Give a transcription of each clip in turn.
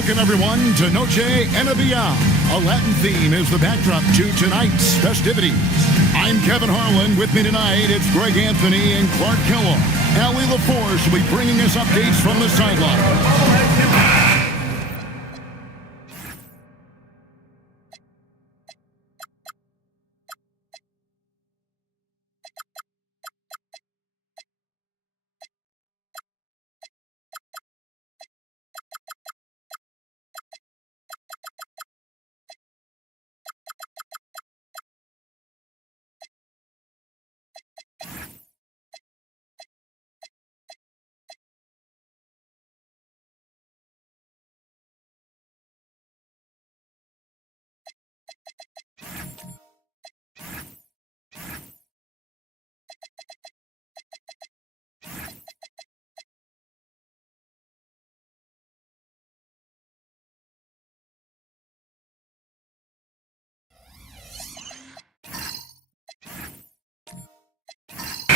Welcome, everyone, to Noche Enabia. A Latin theme is the backdrop to tonight's festivities. I'm Kevin Harlan. With me tonight, it's Greg Anthony and Clark Kellogg. Allie LaForce will be bringing us updates from the sideline.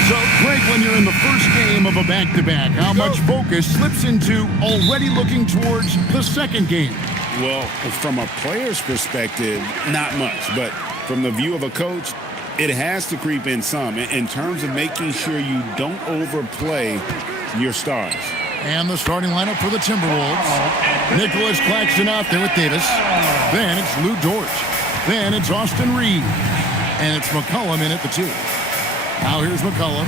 So, Greg, when you're in the first game of a back-to-back, how much focus slips into already looking towards the second game? Well, from a player's perspective, not much. But from the view of a coach, it has to creep in some in terms of making sure you don't overplay your stars. And the starting lineup for the Timberwolves. Nicholas Claxton out there with Davis. Then it's Lou Dort. Then it's Austin Reeves. And it's McCollum in at the 2. Now here's McCollum.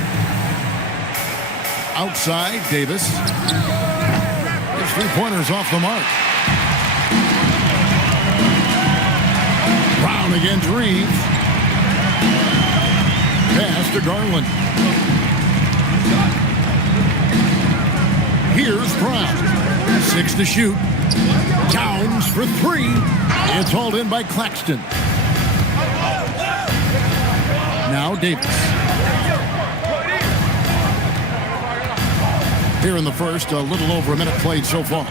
Outside, Davis. His three-pointers off the mark. Brown against Reeves. Pass to Garland. Here's Brown. 6 to shoot. Towns for 3. It's hauled in by Claxton. Now Davis. Here in the first, a little over a minute played so far.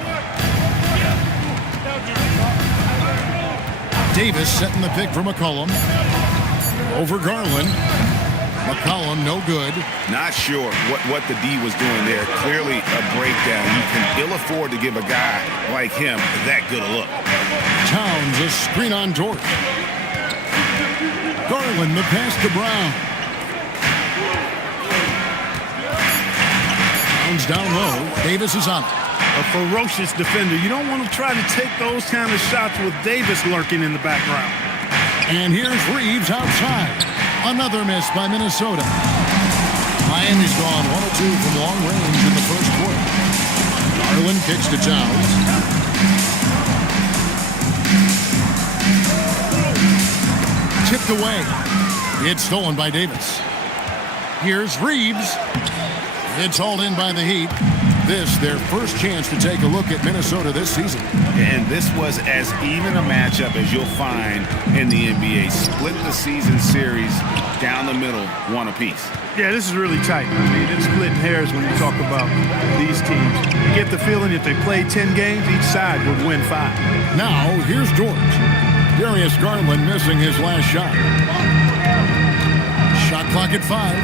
Davis setting the pick for McCollum. Over Garland. McCollum no good. Not sure what the D was doing there. Clearly a breakdown. You can ill afford to give a guy like him that good a look. Towns a screen on Dort. Garland the pass to Brown. Brown's down low. Davis is on it. A ferocious defender. You don't want to try to take those kind of shots with Davis lurking in the background. And here's Reeves outside. Another miss by Minnesota. Miami's gone 1 of 2 from long range in the first quarter. Garland kicks to Towns. Tipped away. It's stolen by Davis. Here's Reeves. It's hauled in by the Heat. This, their first chance to take a look at Minnesota this season. And this was as even a matchup as you'll find in the NBA. Split the season series down the middle, 1 apiece. Yeah, this is really tight. I mean, it's splitting hairs when you talk about these teams. You get the feeling if they played 10 games, each side would win 5. Now, here's Dort. Darius Garland missing his last shot. Shot clock at 5.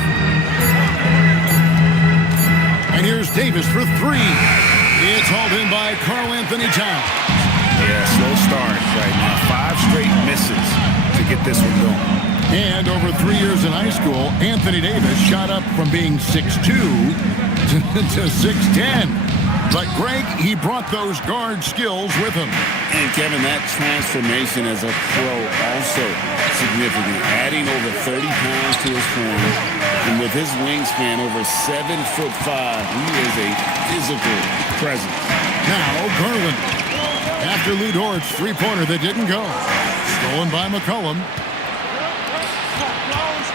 And here's Davis for 3. It's hauled in by Karl-Anthony Towns. Yeah, slow start right now. 5 straight misses to get this one going. And over 3 years in high school, Anthony Davis shot up from being 6'2 to 6'10. But Greg, he brought those guard skills with him. And Kevin, that transformation as a pro also significant. Adding over 30 pounds to his frame. And with his wingspan over 7'5", he is a physical presence. Now Garland. After Lou Dort's three-pointer that didn't go. Stolen by McCollum.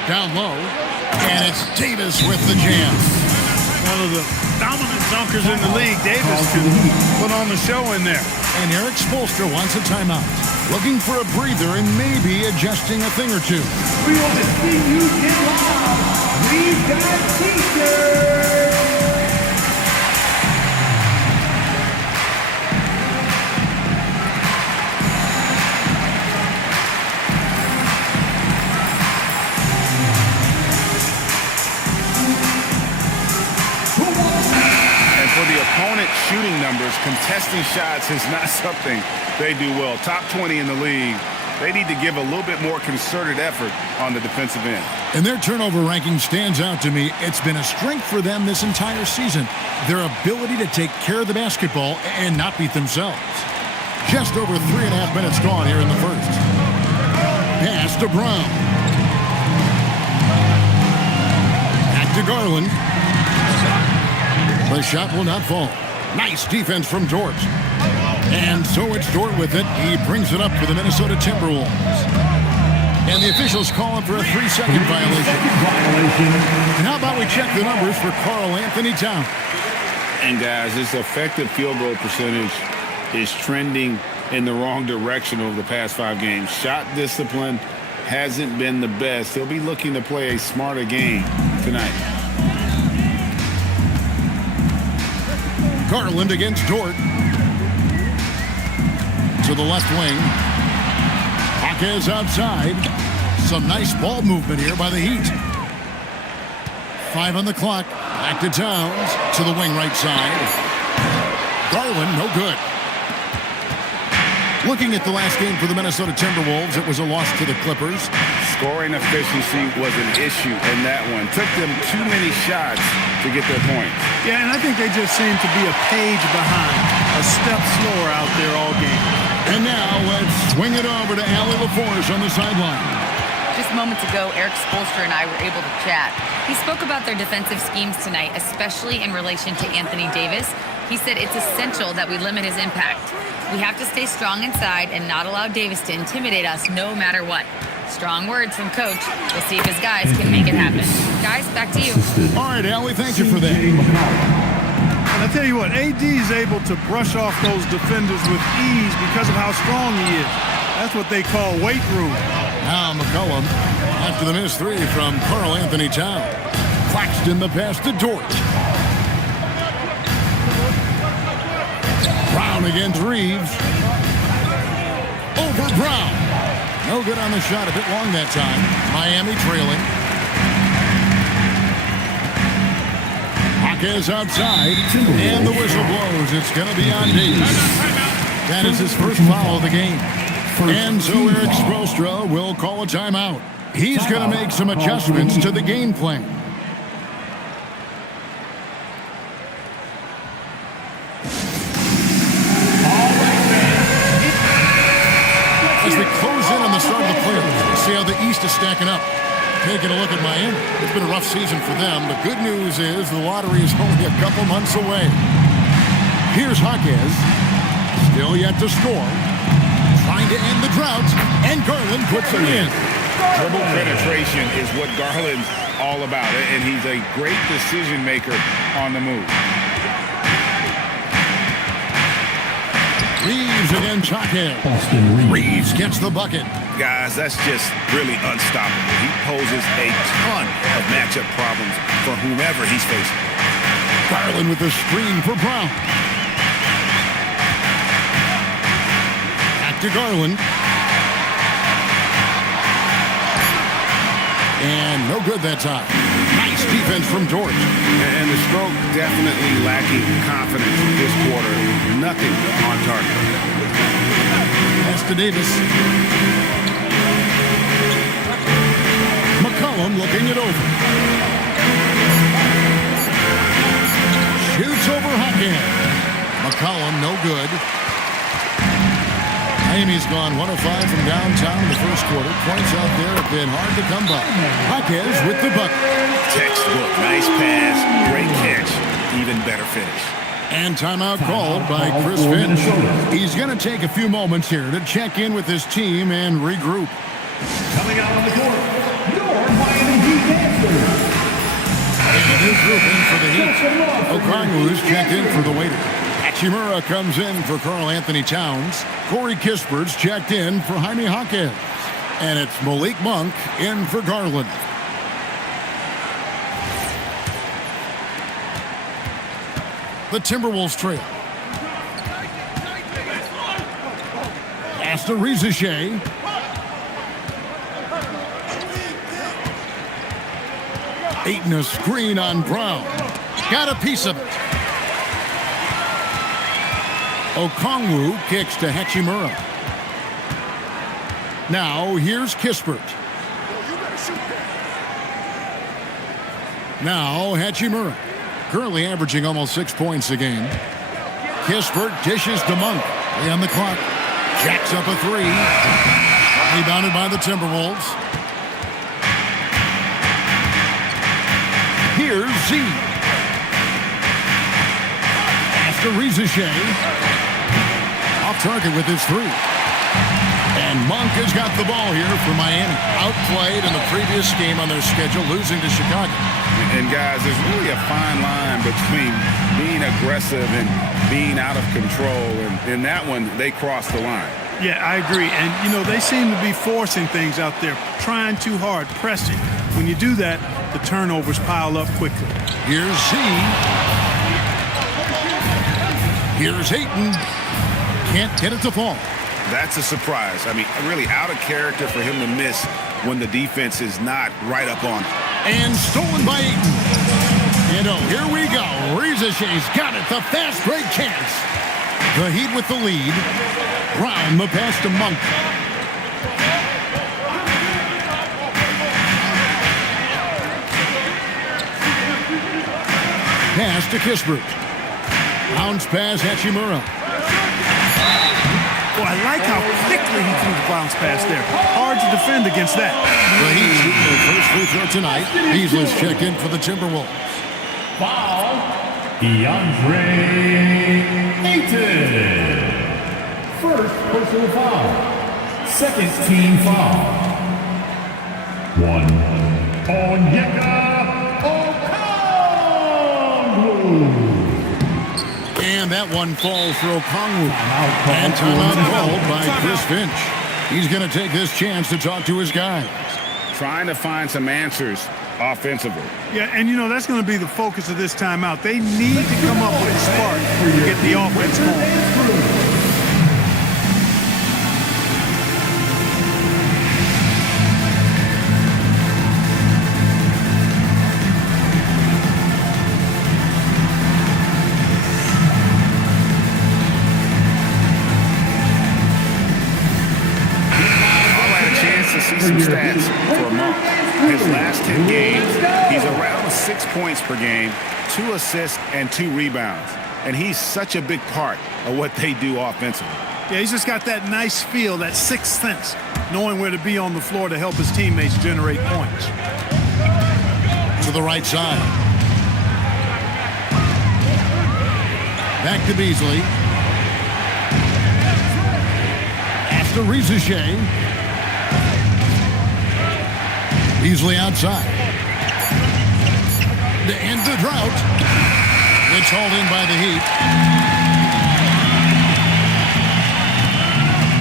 Down low. And it's Davis with the jam. One of the dominant dunkers in the league. Davis can put on the show in there. And Eric Spoelstra wants a timeout. Looking for a breather and maybe adjusting a thing or two. We want to see you get loud. We've got t-shirts. For the opponent's shooting numbers, contesting shots is not something they do well. Top 20 in the league. They need to give a little bit more concerted effort on the defensive end. And their turnover ranking stands out to me. It's been a strength for them this entire season. Their ability to take care of the basketball and not beat themselves. Just over 3.5 minutes gone here in the first. Pass to Brown. Back to Garland. The shot will not fall. Nice defense from Dort. And so it's Dort with it. He brings it up for the Minnesota Timberwolves. And the officials calling for a 3-second violation. And how about we check the numbers for Karl Anthony Towns? And guys, his effective field goal percentage is trending in the wrong direction over the past 5 games. Shot discipline hasn't been the best. He'll be looking to play a smarter game tonight. Garland against Dort. To the left wing. Jaquez outside. Some nice ball movement here by the Heat. 5 on the clock. Back to Towns. To the wing right side. Garland, no good. Looking at the last game for the Minnesota Timberwolves, it was a loss to the Clippers. Scoring efficiency was an issue in that one. Took them too many shots to get their points. Yeah, and I think they just seem to be a page behind, a step slower out there all game. And now let's swing it over to Allie LaForge on the sideline. Just moments ago, Eric Spoelstra and I were able to chat. He spoke about their defensive schemes tonight, especially in relation to Anthony Davis. He said it's essential that we limit his impact. We have to stay strong inside and not allow Davis to intimidate us no matter what. Strong words from Coach. We'll see if his guys can make it happen. Guys, back to you. All right, Allie, thank you for that. And I tell you what, AD is able to brush off those defenders with ease because of how strong he is. That's what they call weight room. Now McCollum after the missed 3 from Karl Anthony Towns. Claxton the pass to Dort. Brown against Reeves. Over Brown. No good on the shot. A bit long that time. Miami trailing. Jaquez outside. And the whistle blows. It's going to be on Davis. That is his first foul of the game. And so Eric Spoelstra will call a timeout. He's going to make some adjustments to the game plan. As we close in on the start of the playoffs, see how the East is stacking up. Taking a look at Miami. It's been a rough season for them. The good news is the lottery is only a couple months away. Here's Jaquez. Still yet to score. Trying to end the drought. And Garland puts it in. Dribble penetration is what Garland's all about. And he's a great decision maker on the move. Reeves against Jaquez. Reeves gets the bucket. Guys, that's just really unstoppable. He poses a ton of matchup problems for whomever he's facing. Garland with the screen for Brown. Back to Garland. And no good that time. Nice defense from Dort. And the stroke definitely lacking confidence this quarter. Nothing on target. Pass to Davis. McCollum looking it over. Shoots over Jaquez. McCollum no good. Miami's gone 1 of 5 from downtown in the first quarter. Points out there have been hard to come by. Jaquez with the bucket. Textbook. Nice pass. Great catch. Even better finish. And timeout called by Chris Finch. He's going to take a few moments here to check in with his team and regroup. Coming out on the court, your Miami Heat dancers. And a new group in for the Heat. Okongwu's checked in for the waiter. Hachimura comes in for Karl Anthony Towns. Corey Kispert's checked in for Jaime Jaquez. And it's Malik Monk in for Garland. The Timberwolves trail. Pass to Rizichet. Aiton a screen on Brown. Got a piece of it. Okongwu kicks to Hachimura. Now here's Kispert. Now Hachimura. Currently averaging almost 6 points a game. Kispert dishes to Monk. On the clock. Jacks up a three. Rebounded by the Timberwolves. Here's Z. After Rizeshe. Off target with his three. And Monk has got the ball here for Miami. Outplayed in the previous game on their schedule, losing to Chicago. And guys, there's really a fine line between being aggressive and being out of control. And in that one, they crossed the line. Yeah, I agree. And, you know, they seem to be forcing things out there, trying too hard, pressing. When you do that, the turnovers pile up quickly. Here's Z. Here's Ayton. Can't get it to fall. That's a surprise. I mean, really out of character for him to miss when the defense is not right up on him. And stolen by Ayton. And oh, here we go. Rizeshe's got it. The fast break chance. The Heat with the lead. Brown the pass to Monk. Pass to Kispert. Bounce pass Hachimura. Oh, I like how quickly he threw the bounce pass there. Hard to defend against that. The Heat shooting their first free throw tonight. Beasley's checked in for the Timberwolves. Foul, DeAndre Ayton. First personal foul. Second team foul. One. Onyeka Okongwu. And that one falls for Okongwu. And timeout called by Chris Finch. He's going to take this chance to talk to his guys. Trying to find some answers offensively. Yeah, and you know, that's going to be the focus of this timeout. They need to come up with a spark to get the offense going. Some stats for Monk. His last 10 games, he's around 6 points per game, 2 assists, and 2 rebounds. And he's such a big part of what they do offensively. Yeah, he's just got that nice feel, that sixth sense, knowing where to be on the floor to help his teammates generate points. To the right side. Back to Beasley. After Rizeshe. Beasley outside. To end the drought. It's hauled in by the Heat.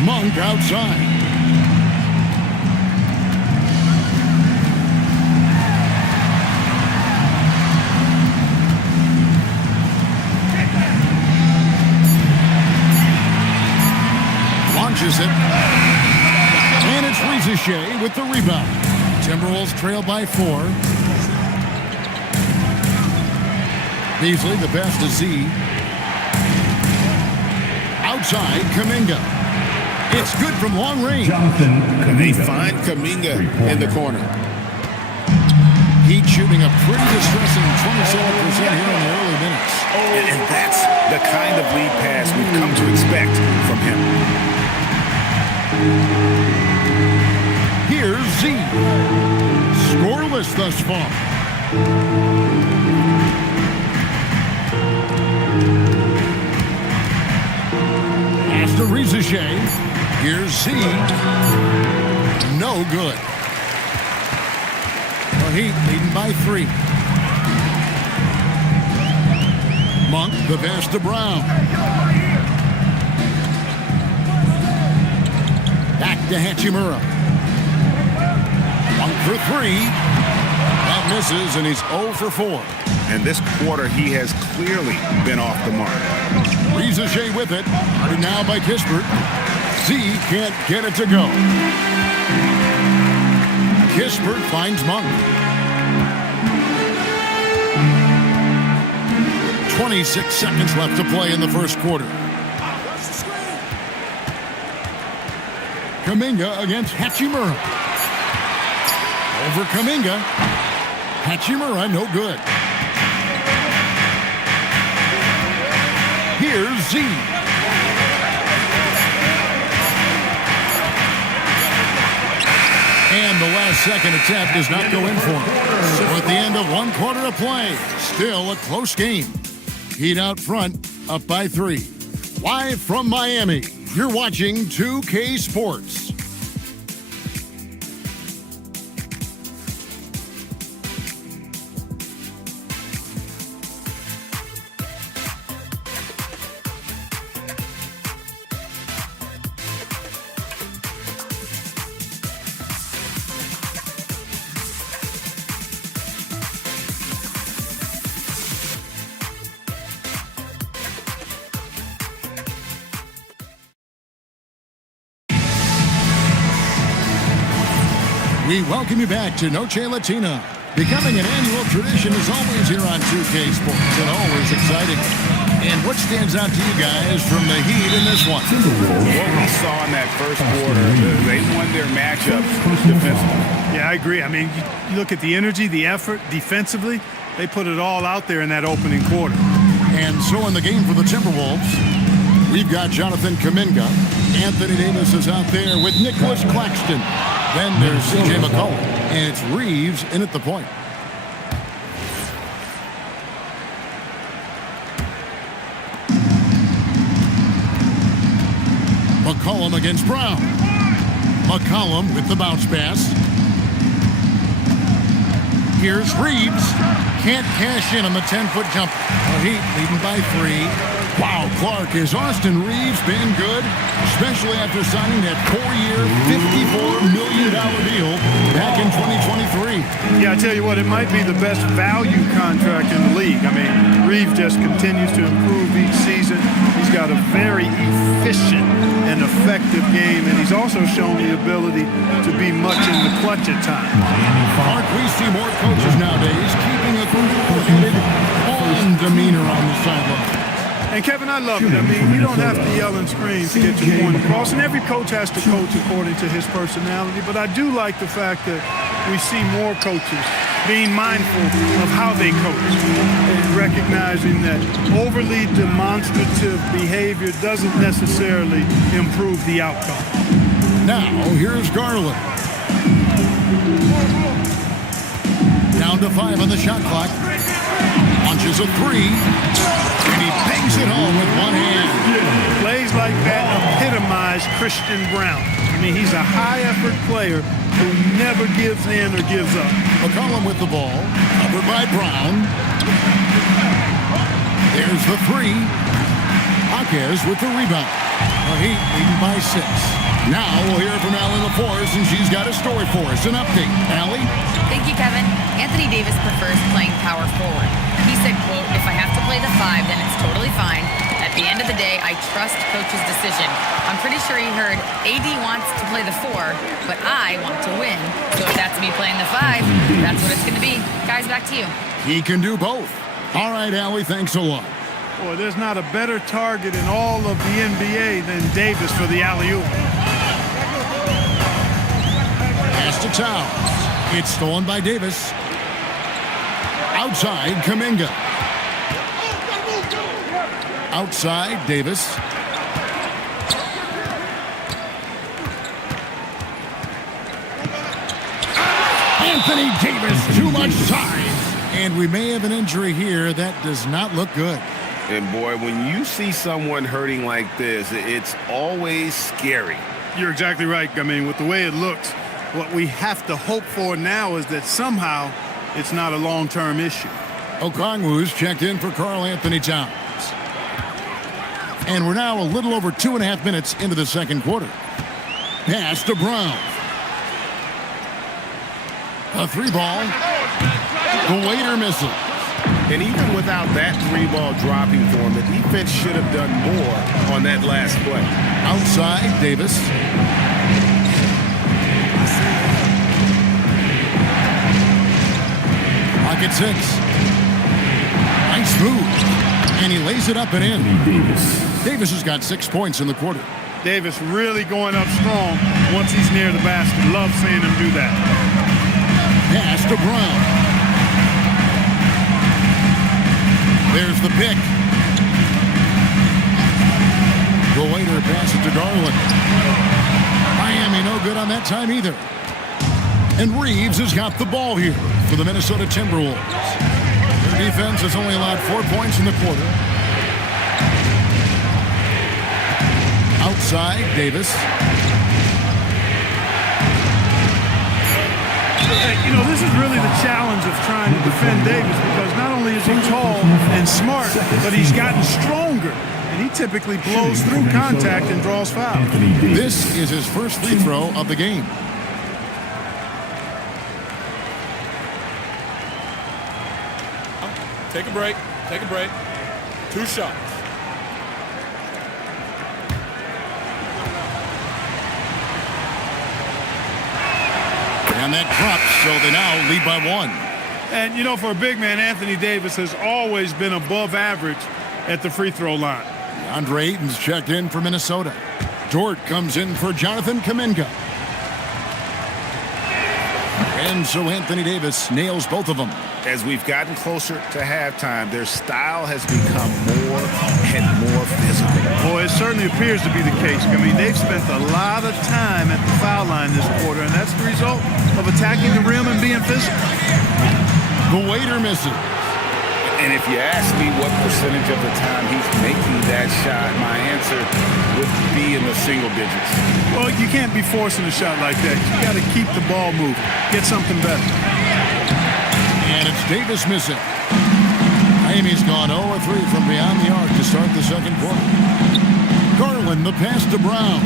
Monk outside. Launches it. And it's Rizeshe with the rebound. Timberwolves trail by 4. Beasley, the pass to Z. Outside, Kuminga. It's good from long range. And they find Kuminga in the corner. Heat shooting a pretty distressing 27% here in the early minutes. And that's the kind of lead pass we've come to expect from him. Here's Z. Scoreless thus far. Pass to Rizeshe. Here's Z. No good. The Heat leading by 3. Monk, the pass to Brown. Back to Hachimura. Monk for 3. That misses, and he's 0 for 4. And this quarter, he has clearly been off the mark. Rizeshe with it. Guarded now by Kispert. Z can't get it to go. Kispert finds Monk. 26 seconds left to play in the first quarter. Kuminga against Hachimura. Over Kuminga. Hachimura, no good. Here's Z. And the last second attempt does not go in for him. So at the end of 1 quarter of play, still a close game. Heat out front, up by 3. Live from Miami, you're watching 2K Sports. We welcome you back to Noche Latina. Becoming an annual tradition is always here on 2K Sports and always exciting. And what stands out to you guys from the Heat in this one? What we saw in that first quarter, they won their matchups defensively. Yeah, I agree. I mean, you look at the energy, the effort, defensively, they put it all out there in that opening quarter. And so in the game for the Timberwolves, we've got Jonathan Kuminga. Anthony Davis is out there with Nicholas Claxton. Then there's C.J. McCollum, and it's Reeves in at the point. McCollum against Brown. McCollum with the bounce pass. Here's Reeves. Can't cash in on the 10-foot jumper. Heat leading by 3. Wow, Clark, has Austin Reeves been good? Especially after signing that 4-year, $54 million deal back in 2023. Yeah, I tell you what, it might be the best value contract in the league. I mean, Reeves just continues to improve each season. He's got a very efficient and effective game, and he's also shown the ability to be much in the clutch at times. Mark, we see more coaches nowadays keeping a cool-headed, calm demeanor on the sideline. And Kevin, I love it. I mean, you don't have to yell and scream to get your point across, and every coach has to coach according to his personality. But I do like the fact that we see more coaches being mindful of how they coach and recognizing that overly demonstrative behavior doesn't necessarily improve the outcome. Now, here's Garland. Down to 5 on the shot clock. Launches a 3. And he bangs it home with one hand. Plays like that epitomize Christian Brown. I mean, he's a high-effort player who never gives in or gives up. McCollum with the ball. Covered by Brown. There's the 3. Jaquez with the rebound. The Heat leading by 6. Now we'll hear from Allie LaForce, and she's got a story for us. An update. Allie? Thank you, Kevin. Anthony Davis prefers playing power forward. He said, quote, "If I have to play the 5, then it's totally fine. At the end of the day, I trust coach's decision." I'm pretty sure he heard AD wants to play the 4, but I want to win. So if that's me playing the 5, that's what it's going to be. Guys, back to you. He can do both. All right, Allie, thanks a lot. Boy, there's not a better target in all of the NBA than Davis for the alley-oop. Pass to Towns. It's stolen by Davis. Outside, Kuminga. Outside, Davis. Anthony Davis, too much size. And we may have an injury here. That does not look good. And boy, when you see someone hurting like this, it's always scary. You're exactly right. I mean, with the way it looks, what we have to hope for now is that somehow it's not a long-term issue. Okongwu's checked in for Karl Anthony Towns. And we're now a little over 2.5 minutes into the second quarter. Pass to Brown. A 3-ball. The waiter misses. And even without that 3-ball dropping for him, the defense should have done more on that last play. Outside, Davis. Pocket 6. Nice move. And he lays it up and in. Davis has got 6 points in the quarter. Davis really going up strong once he's near the basket. Love seeing him do that. Pass to Brown. There's the pick. The waiter passes to Garland. Miami no good on that time either. And Reeves has got the ball here for the Minnesota Timberwolves. Their defense has only allowed 4 points in the quarter. Outside, Davis. You know, this is really the challenge of trying to defend Davis, because not only is he tall and smart, but he's gotten stronger. And he typically blows through contact and draws fouls. This is his first free throw of the game. Take a break. Take a break. 2 shots. And that drops, so they now lead by 1. And, you know, for a big man, Anthony Davis has always been above average at the free throw line. Andre Ayton's checked in for Minnesota. Dort comes in for Jonathan Kuminga. And so Anthony Davis nails both of them. As we've gotten closer to halftime, their style has become more and more physical. Boy, it certainly appears to be the case. I mean, they've spent a lot of time at the foul line this quarter, and that's the result of attacking the rim and being physical. The waiter misses. And if you ask me what percentage of the time he's making that shot, my answer would be in the single digits. Well, you can't be forcing a shot like that. You got to keep the ball moving, get something better. And it's Davis missing. Miami's gone 0-3 from beyond the arc to start the second quarter. Garland, the pass to Brown.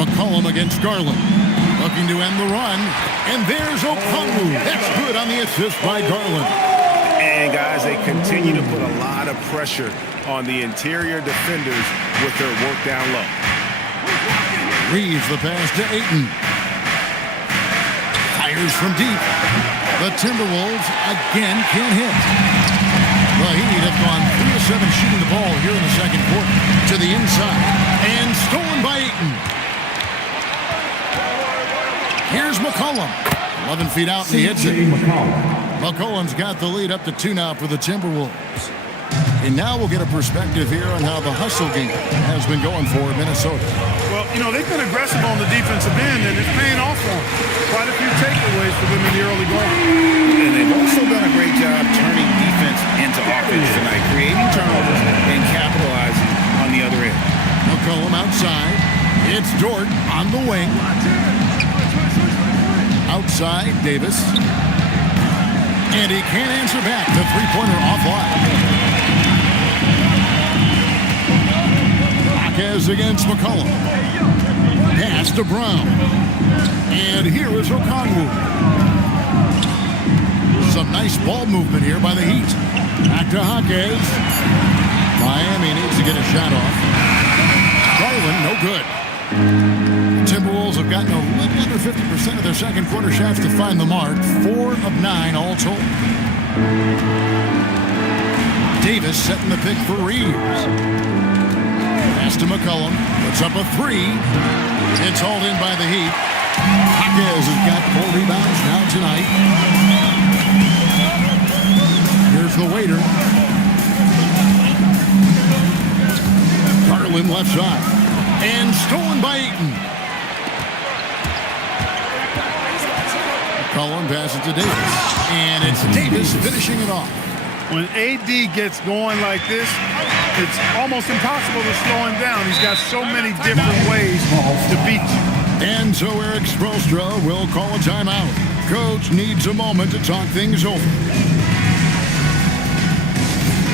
McCollum against Garland. Looking to end the run. And there's Okongwu. That's good on the assist by Garland. And, guys, they continue to put a lot of pressure on the interior defenders with their work down low. Reeves the pass to Ayton. Fires from deep. The Timberwolves again can't hit. The Heat have gone 3 of 7 shooting the ball here in the second quarter. To the inside. And stolen by Ayton. Here's McCollum. 11 feet out and he hits it. McCollum's got the lead up to 2 now for the Timberwolves. And now we'll get a perspective here on how the hustle game has been going for Minnesota. Well, you know, they've been aggressive on the defensive end, and it's paying off for them. Quite a few takeaways for them in the early going. And they've also done a great job turning defense into offense tonight, creating turnovers and capitalizing on the other end. McCollum outside. It's Dort on the wing. Outside, Davis. And he can't answer back. The three-pointer offline. Marquez against McCollum. Pass to Brown. And here is Okongwu. Some nice ball movement here by the Heat. Back to Jaquez. Miami needs to get a shot off. Garland, no good. Timberwolves have gotten a little under 50% of their second quarter shots to find the mark. 4 of 9 all told. Davis setting the pick for Reeves. Pass to McCollum. Puts up a 3. It's hauled in by the Heat. Jaquez has got 4 rebounds now tonight. Here's the waiter. Garland left side. And stolen by Ayton. McCollum passes to Davis. And it's Davis finishing it off. When AD gets going like this, it's almost impossible to slow him down. He's got so many different ways to beat you. And so Eric Spoelstra will call a timeout. Coach needs a moment to talk things over.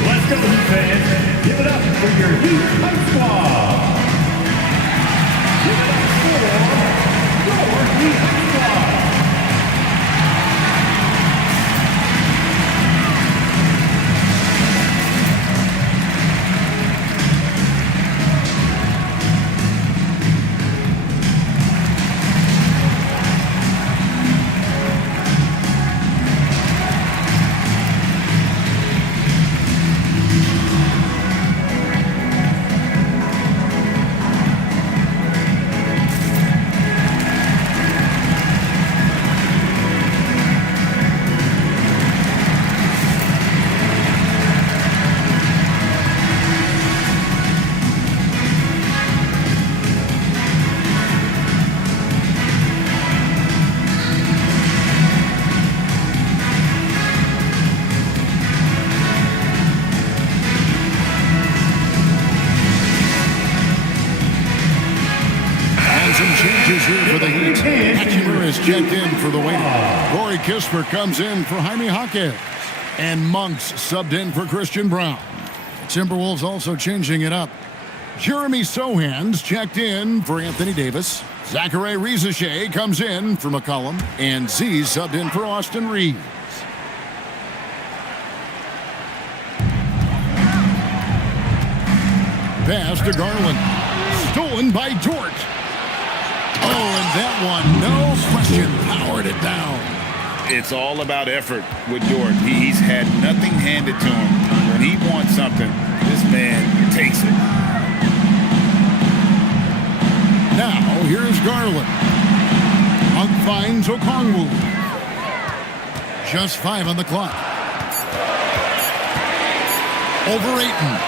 Let's go, Heat fans. Give it up for your Heat High Squad. Give it up for your Heat Squad. is checked in for the win. Corey Kispert comes in for Jaime Jaquez. And Monks subbed in for Christian Brown. Timberwolves also changing it up. Jeremy Sohan's checked in for Anthony Davis. Zachary Rizachet comes in for McCollum. And Z subbed in for Austin Reeves. Pass to Garland. Stolen by Dort. Oh, and that one, no question, powered it down. It's all about effort with Dort. He's had nothing handed to him. When he wants something, this man takes it. Now, here's Garland. Monk finds Okongwu. Just 5 on the clock. Over Ayton.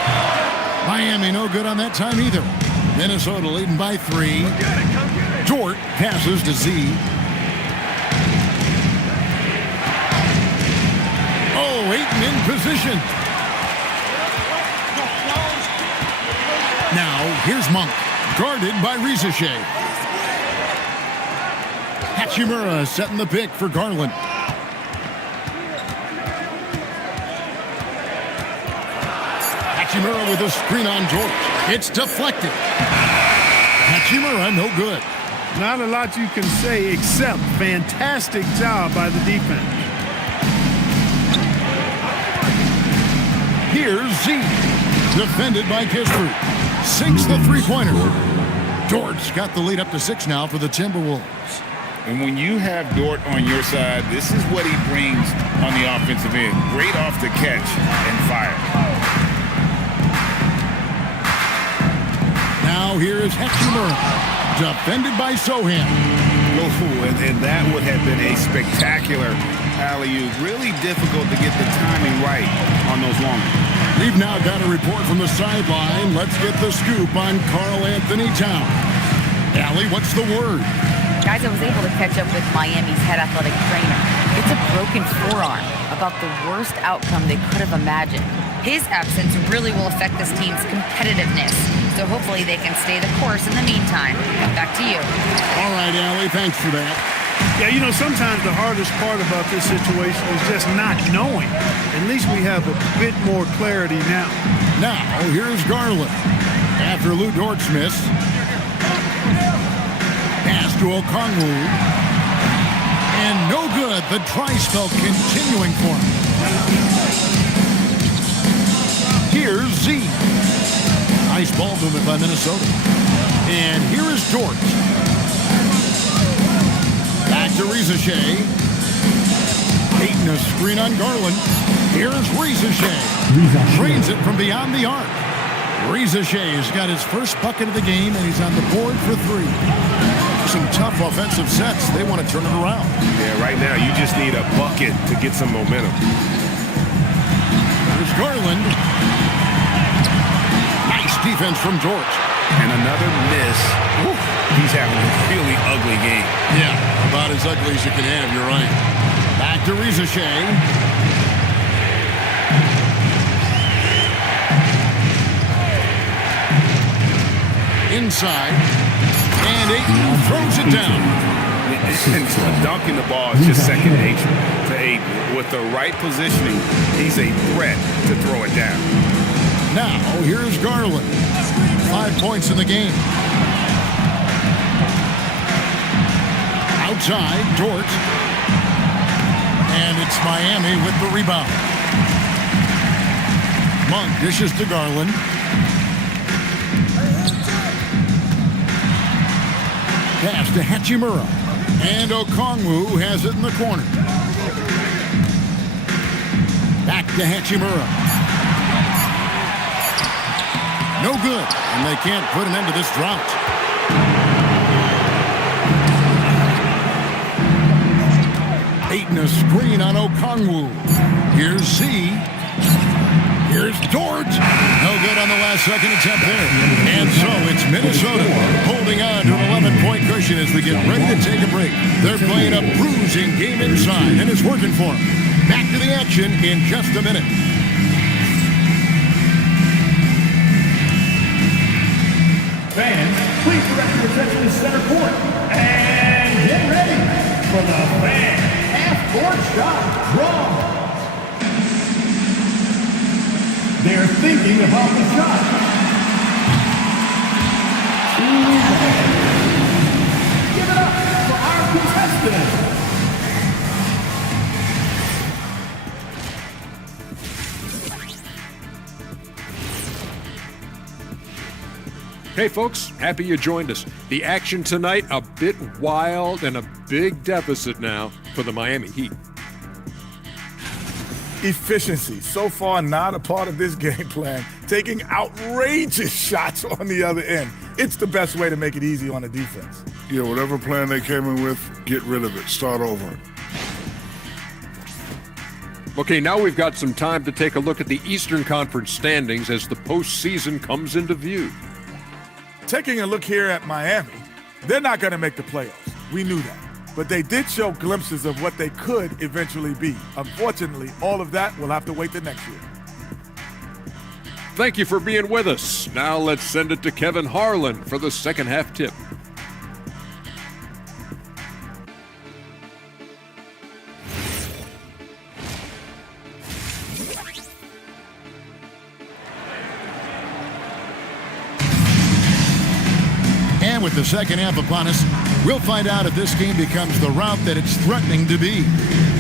Miami no good on that time either. Minnesota leading by 3. Dort passes to Z. Oh, Ayton in position. Now, here's Monk. Guarded by Rizachet. Hachimura setting the pick for Garland. Hachimura with a screen on Dort. It's deflected. Hachimura no good. Not a lot you can say except fantastic job by the defense. Here's Z. Defended by Kispert. Sinks the three-pointer. Dort's got the lead up to 6 now for the Timberwolves. And when you have Dort on your side, this is what he brings on the offensive end. Great off the catch and fire. Now here's Hachimura. Defended by Sohan. Oh, and that would have been a spectacular alley-oop. Really difficult to get the timing right on those long ones. We've now got a report from the sideline. Let's get the scoop on Karl Anthony Towns. Allie, what's the word? Guys, I was able to catch up with Miami's head athletic trainer. It's a broken forearm, about the worst outcome they could have imagined. His absence really will affect this team's competitiveness, so hopefully they can stay the course in the meantime. Back to you. All right, Allie, thanks for that. Yeah, you know, sometimes the hardest part about this situation is just not knowing. At least we have a bit more clarity now. Now, here's Garland. After Lou Dort's miss. Pass to Okongwu. And no good. The dry spell continuing for him. Here's Z. Nice ball movement by Minnesota. And here is Dort. Back to Rizachet. Ayton a screen on Garland. Here's Rizachet. Drains it from beyond the arc. Rizachet has got his first bucket of the game, and he's on the board for 3. Some tough offensive sets. They want to turn it around. Yeah, right now you just need a bucket to get some momentum. There's Garland. Nice defense from Dort. And another miss. Woo. He's having a really ugly game. Yeah, about as ugly as you can have, you're right. Back to Rizachet. Inside. And Ayton throws it down. Dunking the ball is just second nature to Ayton. With the right positioning, he's a threat to throw it down. Now, here's Garland. 5 points in the game. Outside, Dort. And it's Miami with the rebound. Monk dishes to Garland. Pass to Hachimura. And Okongwu has it in the corner. Back to Hachimura. No good. And they can't put an end to this drought. Ayton a screen on Okongwu. Here's Z. Here's Dort. No good on the last second attempt there. And so it's Minnesota holding on to an 11-point cushion as we get ready to take a break. They're playing a bruising game inside, and it's working for them. Back to the action in just a minute. Fans, please direct your attention to center court. And get ready. for the fan, half-court shot, draw. They're thinking about the shot. Give it up for our contestant. Hey folks, happy you joined us. The action tonight, a bit wild and a big deficit now for the Miami Heat. Efficiency, so far not a part of this game plan. Taking outrageous shots on the other end. It's the best way to make it easy on the defense. Yeah, whatever plan they came in with, get rid of it. Start over. Okay, now we've got some time to take a look at the Eastern Conference standings as the postseason comes into view. Taking a look here at Miami, they're not going to make the playoffs. We knew that. But they did show glimpses of what they could eventually be. Unfortunately, all of that will have to wait till next year. Thank you for being with us. Now let's send it to Kevin Harlan for the second half tip. And with the second half upon us, we'll find out if this game becomes the route that it's threatening to be.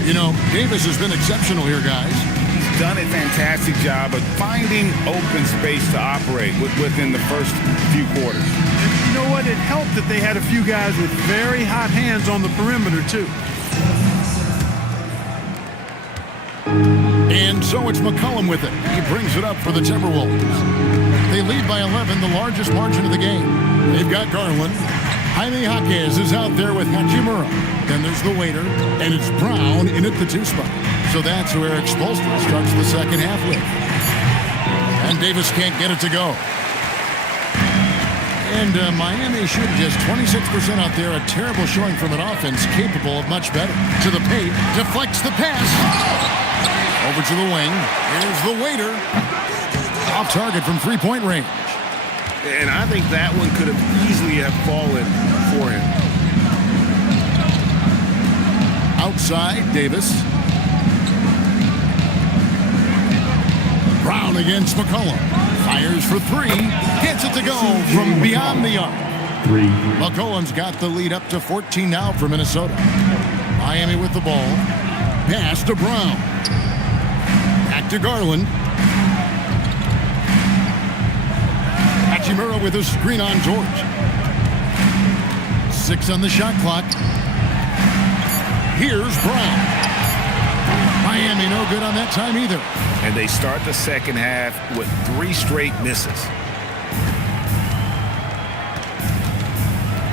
You know, Davis has been exceptional here, guys. He's done a fantastic job of finding open space to operate within the first few quarters. And you know what? It helped that they had a few guys with very hot hands on the perimeter, too. And so it's McCollum with it. He brings it up for the Timberwolves. They lead by 11, the largest margin of the game. They've got Garland. Jaime Jaquez is out there with Hachimura. Then there's the waiter, and it's Brown in at the 2 spot. So that's where Eric Spoelstra starts the second half with. And Davis can't get it to go. And Miami shooting just 26% out there. A terrible showing from an offense capable of much better. To the paint, deflects the pass. Over to the wing. Here's the waiter. Off target from three-point range. And I think that one could have easily have fallen for him. Outside, Davis. Brown against McCollum. Fires for 3. Gets it to go from beyond the arc. McCollum's got the lead up to 14 now for Minnesota. Miami with the ball. Pass to Brown. Back to Garland. Hachimura with a screen on George. 6 on the shot clock. Here's Brown. Miami no good on that time either. And they start the second half with 3 straight misses.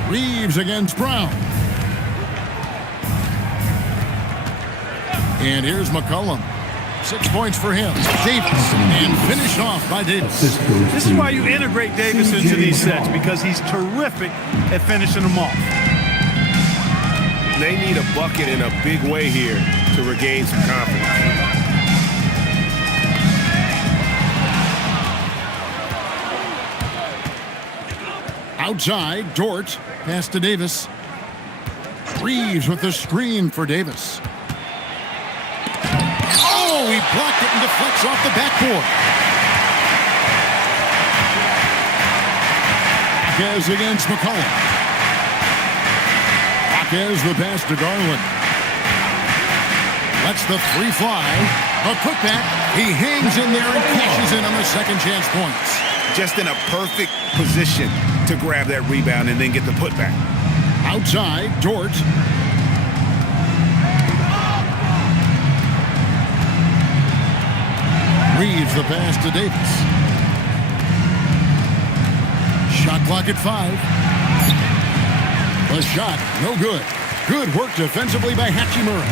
Reeves against Brown. And here's McCollum. 6 points for him. Davis, and finished off by Davis. This is why you integrate Davis into these sets, because he's terrific at finishing them off. They need a bucket in a big way here to regain some confidence. Outside, Dort. Pass to Davis. Reeves with the screen for Davis. Oh, he blocked it and deflects off the backboard. Jaquez against McCollum. Jaquez the pass to Garland. Lets the 3 fly. A putback. He hangs in there and cashes in on the second chance points. Just in a perfect position to grab that rebound and then get the putback. Outside, Dort. Reeves the pass to Davis. Shot clock at 5. The shot, no good. Good work defensively by Hachimura.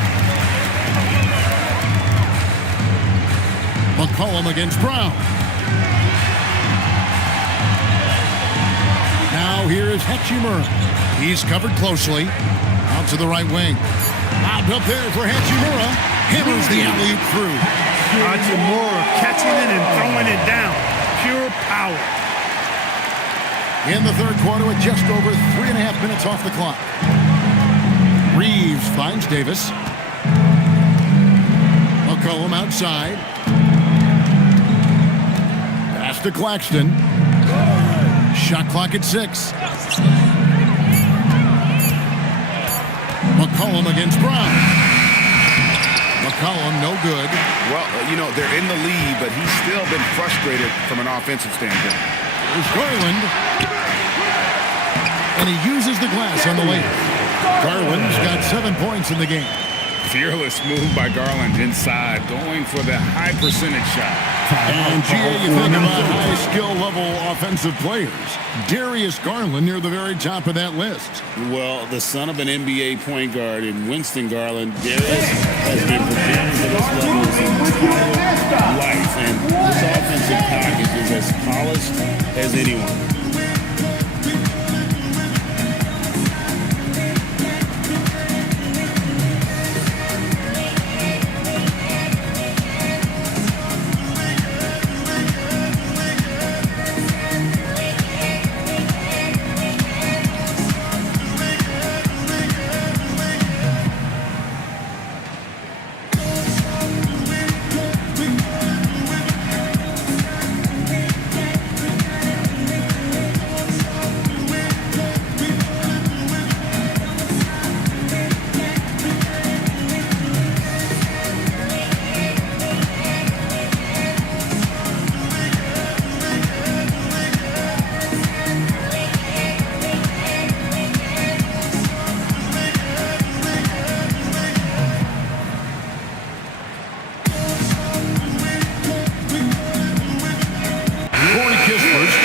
McCollum against Brown. Now here is Hachimura. He's covered closely. Out to the right wing. Out up there for Hachimura. Hammers the alley-oop through. Hachimura catching it and throwing it down. Pure power. In the third quarter with just over 3.5 minutes off the clock. Reeves finds Davis. McCollum outside. Pass to Claxton. Shot clock at 6. McCollum against Brown. McCollum no good. Well, they're in the lead, but he's still been frustrated from an offensive standpoint. There's Garland. And he uses the glass on the layup. Garland's got 7 points in the game. Fearless move by Garland inside, going for the high percentage shot. And you think about high skill level offensive players. Darius Garland near the very top of that list. Well, the son of an NBA point guard in Winston Garland, Darius has been preparing for this level his entire life. And this offensive package is as polished as anyone.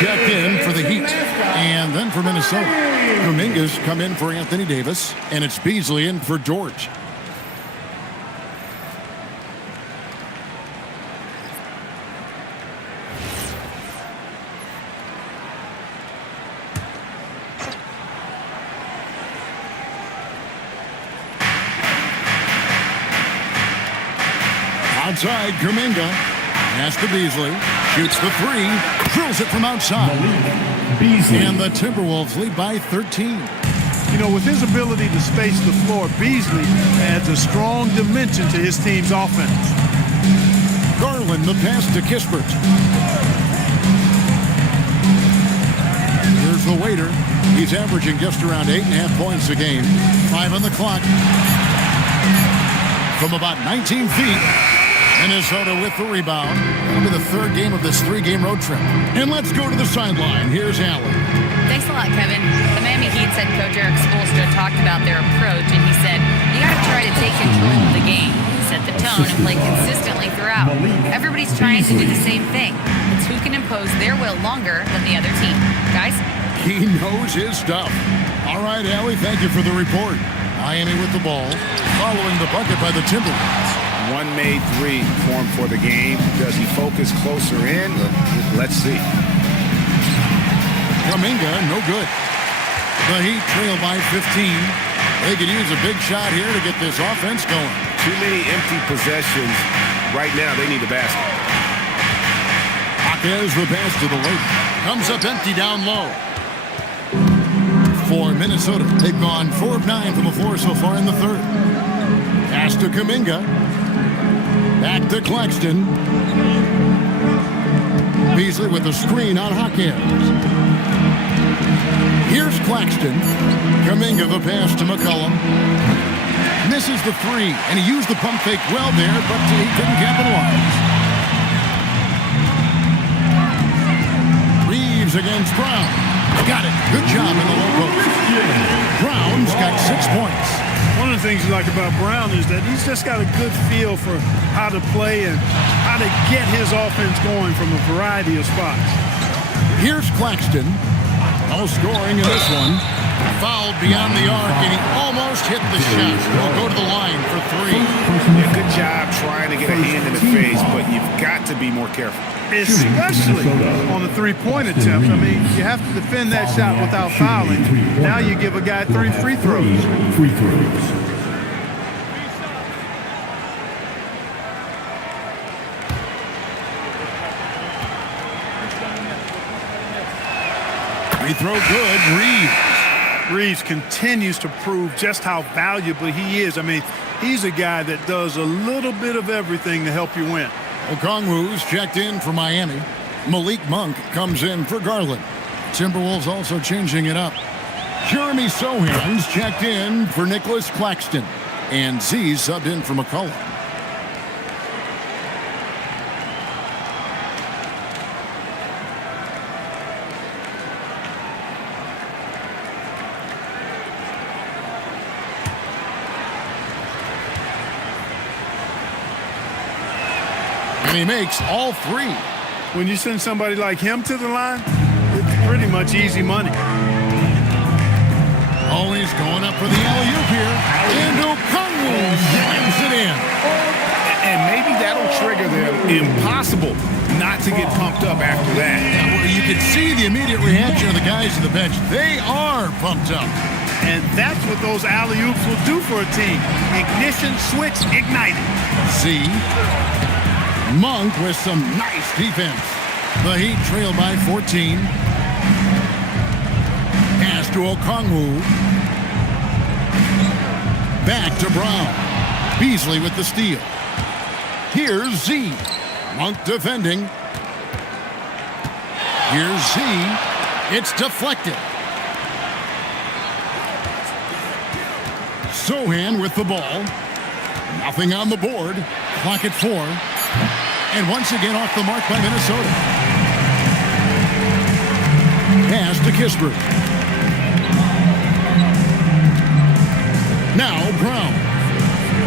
Checked in for the Heat. And then for Minnesota, Kuminga's come in for Anthony Davis, and it's Beasley in for George. Outside, Kuminga. Pass to Beasley. Shoots the 3. Drills it from outside. And the Timberwolves lead by 13. With his ability to space the floor, Beasley adds a strong dimension to his team's offense. Garland, the pass to Kispert. Here's the waiter. He's averaging just around 8.5 points a game. 5 on the clock. From about 19 feet. Minnesota with the rebound. It'll be the third game of this 3-game road trip. And let's go to the sideline. Here's Allen. Thanks a lot, Kevin. The Miami Heat's head coach Eric Spoelstra talked about their approach, and he said, you got to try to take control of the game, set the tone, and play consistently throughout. Everybody's trying to do the same thing. It's who can impose their will longer than the other team. Guys? He knows his stuff. All right, Allie, thank you for the report. Miami with the ball, following the bucket by the Timberwolves. One made 3 formed for the game. Does he focus closer in? Let's see. Kuminga, no good. The Heat trail by 15. They could use a big shot here to get this offense going. Too many empty possessions. Right now, they need a basket. Hawkins the pass to the lake. Comes up empty down low. For Minnesota, they've gone 4 of 9 from the floor so far in the third. Pass to Kuminga. Back to Claxton. Beasley with a screen on Hawkins. Here's Claxton. Kuminga the pass to McCollum. Misses the 3, and he used the pump fake well there, but he couldn't capitalize. Reeves against Brown. Got it. Good job in the low post. Brown's got 6 points. One of the things you like about Brown is that he's just got a good feel for how to play and how to get his offense going from a variety of spots. Here's Claxton. No scoring in this one. Fouled beyond the arc, and he almost hit the shot. He'll go to the line for 3. Yeah, good job trying to get a hand in the face, but you've got to be more careful. Especially on the 3-point attempt. I mean, you have to defend that shot without fouling. Now you give a guy 3 free throws. Free throws. Free throw good. Reeves. Reeves continues to prove just how valuable he is. I mean, he's a guy that does a little bit of everything to help you win. Okongwu's checked in for Miami. Malik Monk comes in for Garland. Timberwolves also changing it up. Jeremy Sohan's checked in for Nicholas Claxton. And Z subbed in for McCullough. And he makes all three. When you send somebody like him to the line, it's pretty much easy money. Always going up for the alley-oop here. And Okongwu slams it in. And maybe that'll trigger them. Impossible not to get pumped up after that. Yeah, well, you can see the immediate reaction of the guys on the bench. They are pumped up. And that's what those alley-oops will do for a team. Ignition, switch, ignited. Z. Monk with some nice defense. The Heat trail by 14. Pass to Okongwu. Back to Brown. Beasley with the steal. Here's Z. Monk defending. Here's Z. It's deflected. Sohan with the ball. Nothing on the board. Clock at 4. And once again off the mark by Minnesota. Pass to Kispert. Now Brown.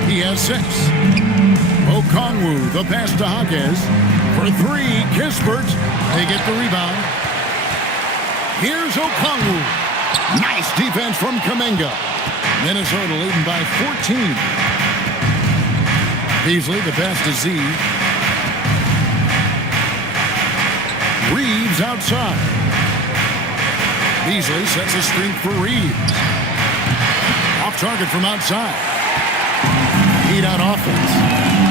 He has 6. Okongwu, the pass to Hawkes. For 3, Kispert. They get the rebound. Here's Okongwu. Nice defense from Kuminga. Minnesota leading by 14. Beasley, the pass to Z. Reeves outside. Beasley sets a screen for Reeves. Off target from outside. Heat out offense.